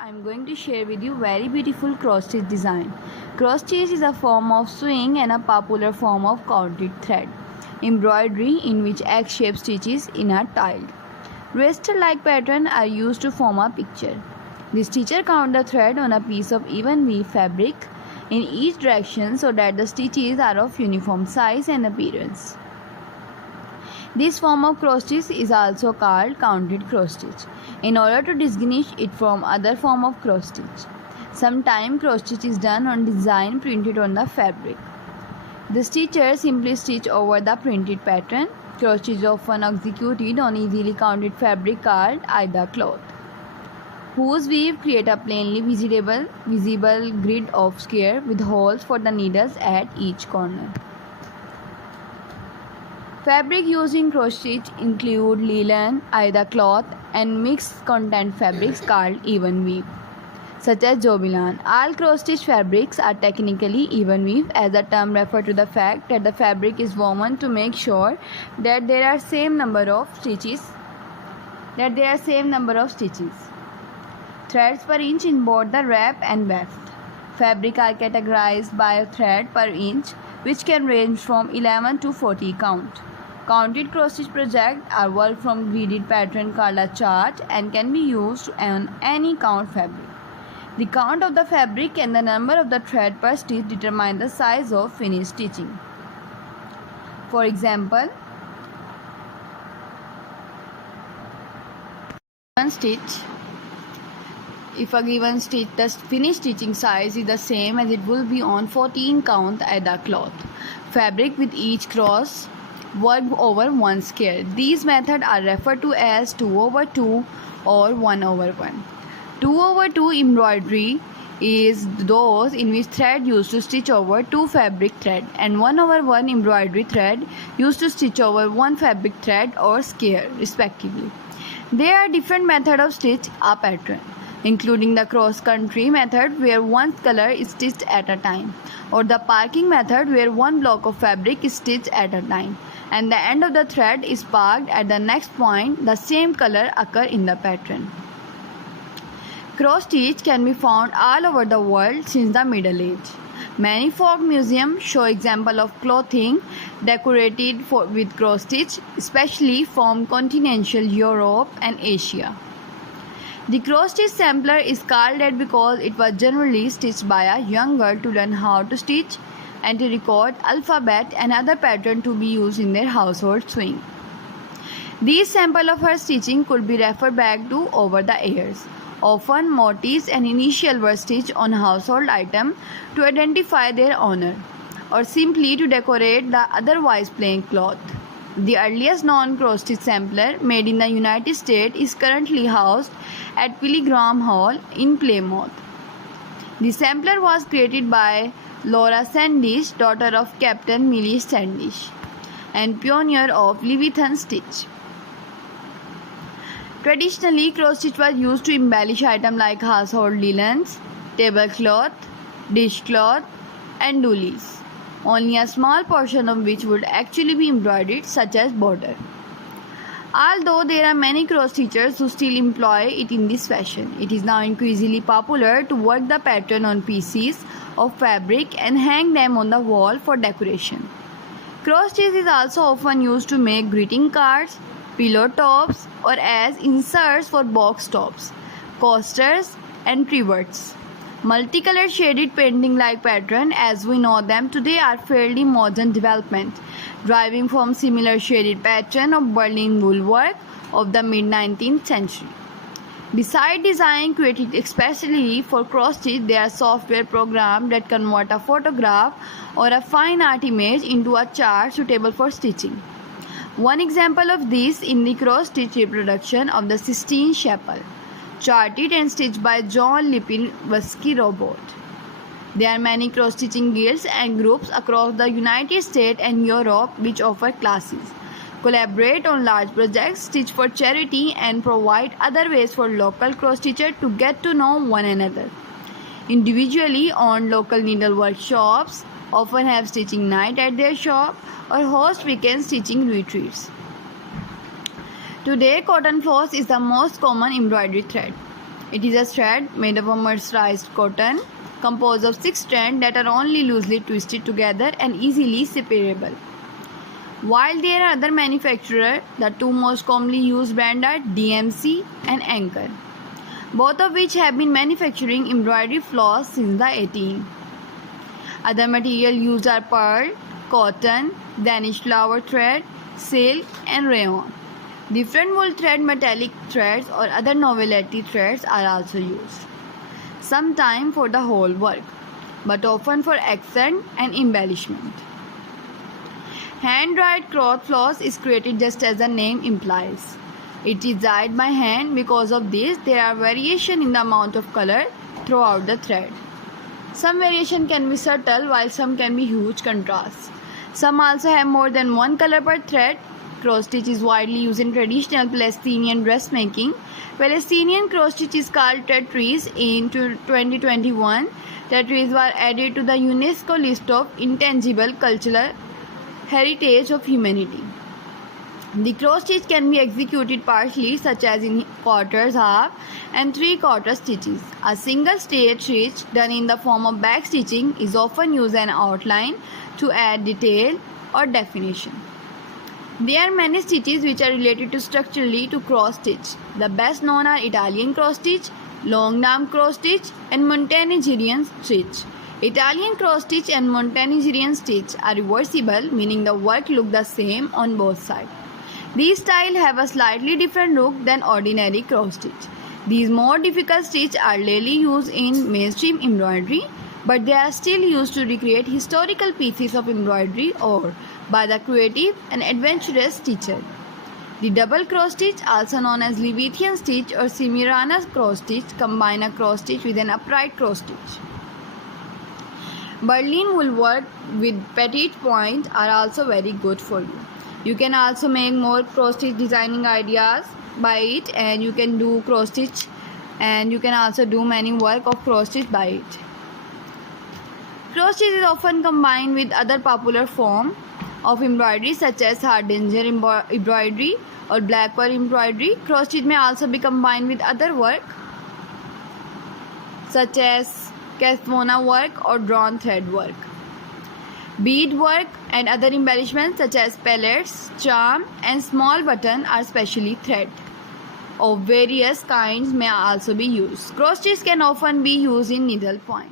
I'm going to share with you very beautiful cross stitch design. Cross stitch is a form of sewing and a popular form of counted thread embroidery in which egg-shaped stitches in are tiled. Raster-like patterns are used to form a picture. The stitcher counts the thread on a piece of even weave fabric in each direction so that the stitches are of uniform size and appearance. This form of cross stitch is also called counted cross stitch in order to distinguish it from other form of cross stitch. Sometimes cross stitch is done on design printed on the fabric. The stitcher simply stitch over the printed pattern. Cross stitch is often executed on easily counted fabric called either cloth, whose weave create a plainly visible grid of square with holes for the needles at each corner. Fabric used in cross stitch include linen, either cloth, and mixed content fabrics called even weave, such as jobilan. All cross stitch fabrics are technically even weave, as the term refers to the fact that the fabric is woven to make sure that there are same number of stitches. Threads per inch in both the wrap and weft. Fabric are categorized by a thread per inch, which can range from 11 to 40 count. Counted cross stitch projects are worked from gridded pattern called a chart and can be used on any count fabric. The count of the fabric and the number of the thread per stitch determine the size of finished stitching. For example, if a given stitch, the finished stitching size is the same as it will be on 14 count either cloth fabric with each cross worked over one square. These methods are referred to as 2/2 or 1/1. 2/2 embroidery is those in which thread used to stitch over two fabric thread, and 1/1 embroidery thread used to stitch over one fabric thread or square respectively. There are different methods of stitch a pattern, including the cross-country method where one color is stitched at a time, or the parking method where one block of fabric is stitched at a time, and the end of the thread is parked at the next point the same color occur in the pattern. Cross stitch can be found all over the world since the Middle Age. Many folk museums show examples of clothing decorated with cross stitch, especially from continental Europe and Asia. The cross stitch sampler is called that because it was generally stitched by a young girl to learn how to stitch and to record alphabet and other patterns to be used in their household sewing. These samples of her stitching could be referred back to over the years. Often motifs and initials were stitched on household items to identify their owner, or simply to decorate the otherwise plain cloth. The earliest known cross stitch sampler made in the United States is currently housed at Pilgrim Hall in Plymouth. The sampler was created by Laura Sandish, daughter of Captain Millie Sandish, and pioneer of Leviathan stitch. Traditionally, cross stitch was used to embellish items like household linens, tablecloth, dishcloth, and doilies, only a small portion of which would actually be embroidered, such as border. Although there are many cross stitchers who still employ it in this fashion, it is now increasingly popular to work the pattern on pieces of fabric and hang them on the wall for decoration. Cross stitch is also often used to make greeting cards, pillow tops, or as inserts for box tops, coasters, and trivets. Multicolored shaded painting-like patterns, as we know them today, are fairly modern development, deriving from similar shaded pattern of Berlin wool work of the mid-19th century. Besides design created especially for cross stitch, there are software programs that convert a photograph or a fine art image into a chart suitable for stitching. One example of this in the cross stitch reproduction of the Sistine Chapel, charted and stitched by John Lipinski robot. There are many cross stitching guilds and groups across the United States and Europe which offer classes, collaborate on large projects, stitch for charity, and provide other ways for local cross stitchers to get to know one another. Individually owned local needlework shops often have stitching night at their shop or host weekend stitching retreats. Today, cotton floss is the most common embroidery thread. It is a thread made of a mercerized cotton composed of 6 strands that are only loosely twisted together and easily separable. While there are other manufacturers, the two most commonly used brands are DMC and Anchor, both of which have been manufacturing embroidery floss since the 18th. Other material used are pearl, cotton, Danish flower thread, silk, and rayon. Different wool thread, metallic threads, or other novelty threads are also used, sometimes for the whole work, but often for accent and embellishment. Hand-dyed cloth floss is created just as the name implies. It is dyed by hand. Because of this, there are variations in the amount of color throughout the thread. Some variation can be subtle, while some can be huge contrasts. Some also have more than one color per thread. Cross-stitch is widely used in traditional Palestinian dressmaking. Palestinian cross-stitch is called Tetris. In 2021, Tetris were added to the UNESCO list of intangible cultural heritage of humanity. The cross-stitch can be executed partially, such as in quarters, half, and three-quarter stitches. A single straight stitch done in the form of back stitching is often used as an outline to add detail or definition. There are many stitches which are related to structurally to cross-stitch. The best known are Italian cross-stitch, long arm cross-stitch, and Montenegrin stitch. Italian cross-stitch and Montenegrin stitch are reversible, meaning the work looks the same on both sides. These styles have a slightly different look than ordinary cross-stitch. These more difficult stitches are rarely used in mainstream embroidery, but they are still used to recreate historical pieces of embroidery or by the creative and adventurous stitcher. The double cross-stitch, also known as Levitian stitch or Cimirana cross-stitch, combine a cross-stitch with an upright cross-stitch. Berlin wool work with petite point are also very good for you. You can also make more cross-stitch designing ideas by it, and you can do cross-stitch, and you can also do many work of cross-stitch by it. Cross-stitch is often combined with other popular form of embroidery such as hardanger embroidery or black pearl embroidery. Cross-stitch may also be combined with other work such as Cathvona work or drawn thread work. Bead work and other embellishments such as pellets, charm, and small button are specially thread of various kinds may also be used. Cross-stitch can often be used in needle point.